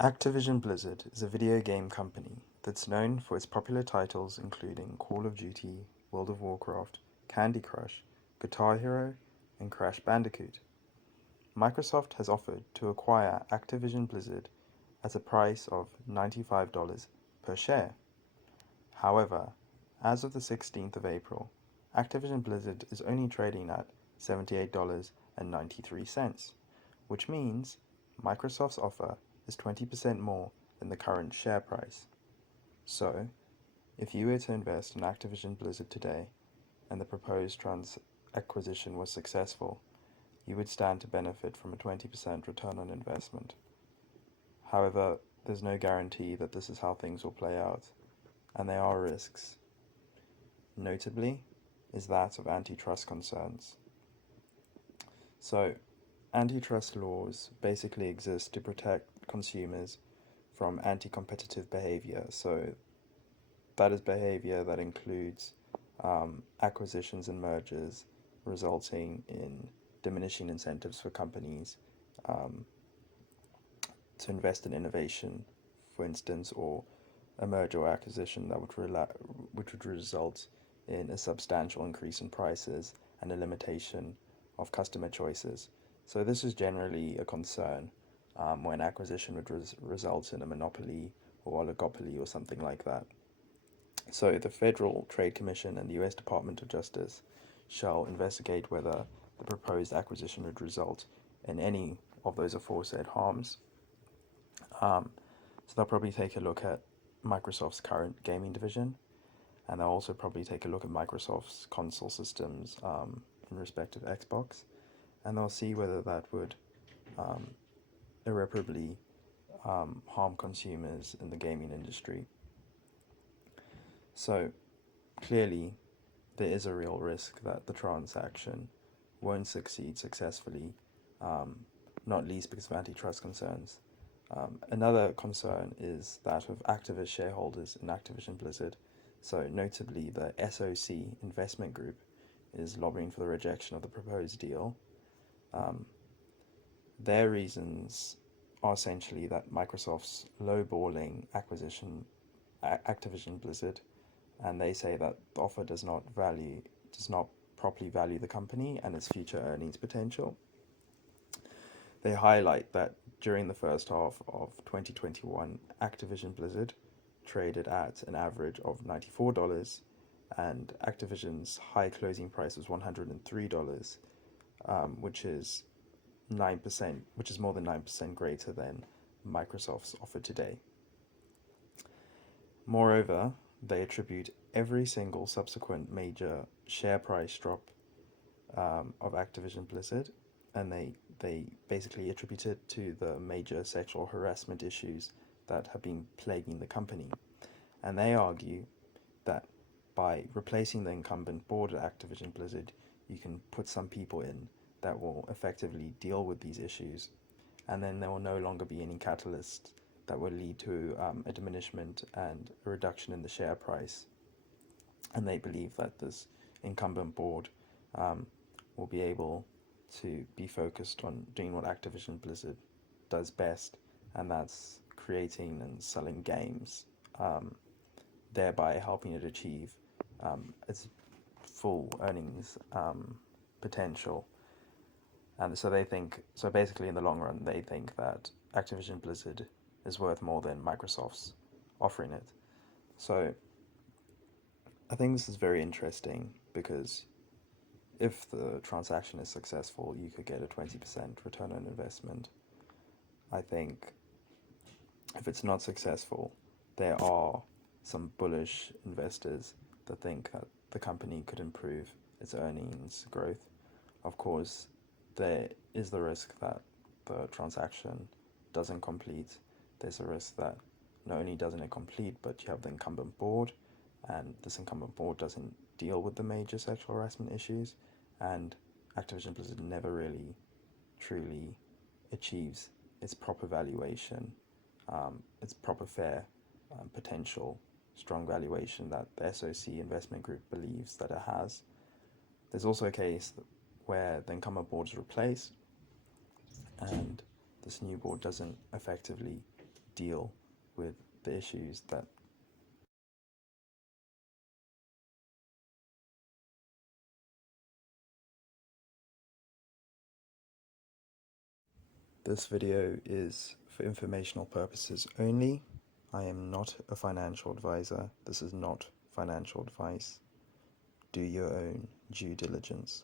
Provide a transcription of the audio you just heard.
Activision Blizzard is a video game company that's known for its popular titles including Call of Duty, World of Warcraft, Candy Crush, Guitar Hero, and Crash Bandicoot. Microsoft has offered to acquire Activision Blizzard at a price of $95 per share. However, as of the 16th of April, Activision Blizzard is only trading at $78.93, which means Microsoft's offer is 20% more than the current share price. So, if you were to invest in Activision Blizzard today and the proposed acquisition was successful, you would stand to benefit from a 20% return on investment. However, there's no guarantee that this is how things will play out, and there are risks. Notably, is that of antitrust concerns. So, antitrust laws basically exist to protect consumers from anti-competitive behavior. So, that is behavior that includes acquisitions and mergers, resulting in diminishing incentives for companies to invest in innovation, for instance, or a merger or acquisition that which would result in a substantial increase in prices and a limitation of customer choices. So this is generally a concern when acquisition would result in a monopoly or oligopoly or something like that. So the Federal Trade Commission and the US Department of Justice shall investigate whether the proposed acquisition would result in any of those aforesaid harms. So they'll probably take a look at Microsoft's current gaming division, and they'll also probably take a look at Microsoft's console systems in respect of Xbox, and they'll see whether that would irreparably harm consumers in the gaming industry. So clearly, there is a real risk that the transaction won't succeed successfully, not least because of antitrust concerns. Another concern is that of activist shareholders in Activision Blizzard. So notably, the SOC investment group is lobbying for the rejection of the proposed deal. Their reasons are essentially that Microsoft's lowballing Activision Blizzard, and they say that the offer does not properly value the company and its future earnings potential. They highlight that during the first half of 2021, Activision Blizzard traded at an average of $94, and Activision's high closing price was $103, which is more than 9% greater than Microsoft's offer today. Moreover, they attribute every single subsequent major share price drop of Activision Blizzard, and they basically attribute it to the major sexual harassment issues that have been plaguing the company. And they argue that by replacing the incumbent board at Activision Blizzard, you can put some people in that will effectively deal with these issues, and then there will no longer be any catalyst that will lead to a diminishment and a reduction in the share price. And they believe that this incumbent board will be able to be focused on doing what Activision Blizzard does best, and that's creating and selling games, thereby helping it achieve its full earnings potential. And so basically in the long run, they think that Activision Blizzard is worth more than Microsoft's offering it. So I think this is very interesting because if the transaction is successful, you could get a 20% return on investment. I think if it's not successful, there are some bullish investors that think that the company could improve its earnings growth. Of course, there is the risk that the transaction doesn't complete. There's a risk that not only doesn't it complete, but you have the incumbent board, and this incumbent board doesn't deal with the major sexual harassment issues, and Activision Blizzard never really truly achieves its proper valuation, its proper fair potential, strong valuation that the SOC investment group believes that it has. There's also a case where the incumbent board is replaced and this new board doesn't effectively deal with the issues that this video is for informational purposes only. I am not a financial advisor. This is not financial advice. Do your own due diligence.